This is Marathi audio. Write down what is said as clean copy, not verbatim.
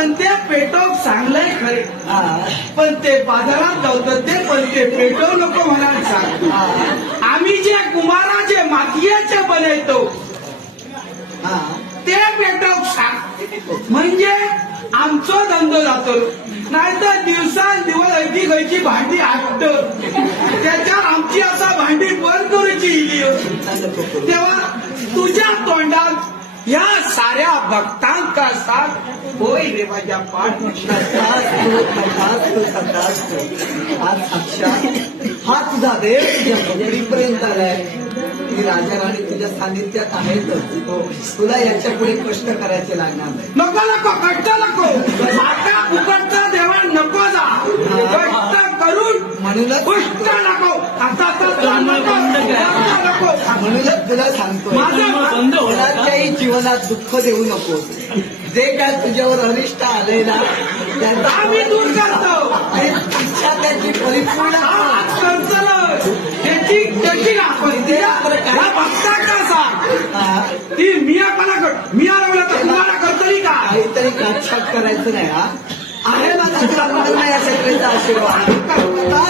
पण ते पेटवून चांगलंय खरे, पण ते बाजारात जाऊत ते पण ते पेटवू नको म्हणाल सांग. आम्ही जे कुमाराचे मातीचे बनवतो ते पेटवून सांग, म्हणजे आमचो धंदो जातो. नाहीतर दिवसांदिवस अगदी घरची भांडी आटत त्याच्यावर आमची आता भांडी बंद करूची इली. तेव्हा तुझ्या तोंडात या साऱ्या भक्तांका सांग, होय रे माझ्या पाठ. आज साक्षात हा तुझा देव तुझ्या भक्तीपर्यंत आलाय. ती राजा राणी तुझ्या सानिध्यात आहेतच. तुला याच्या पुढे कष्ट करायचे लागणार नाही. नको नको कष्ट नको, आता फुकटचा देवा नको जा. कष्ट करून म्हणूनच कष्ट नको, आता नको. म्हणूनच तुला सांगतो, कोणाच्याही जीवनात दुःख देऊ नको. जे काय तुझ्यावर अनिष्ट आले ना त्यांचा आम्ही दूर करतो. इच्छा त्याची परिपूर्ण बघता का सांग, ती मिया कोणाकड मिया लावला तर तुम्हाला करतली का? काहीतरी काटछाट करायचं नाही. हा आहे माझा तुला या सगळ्याचा आशीर्वाद.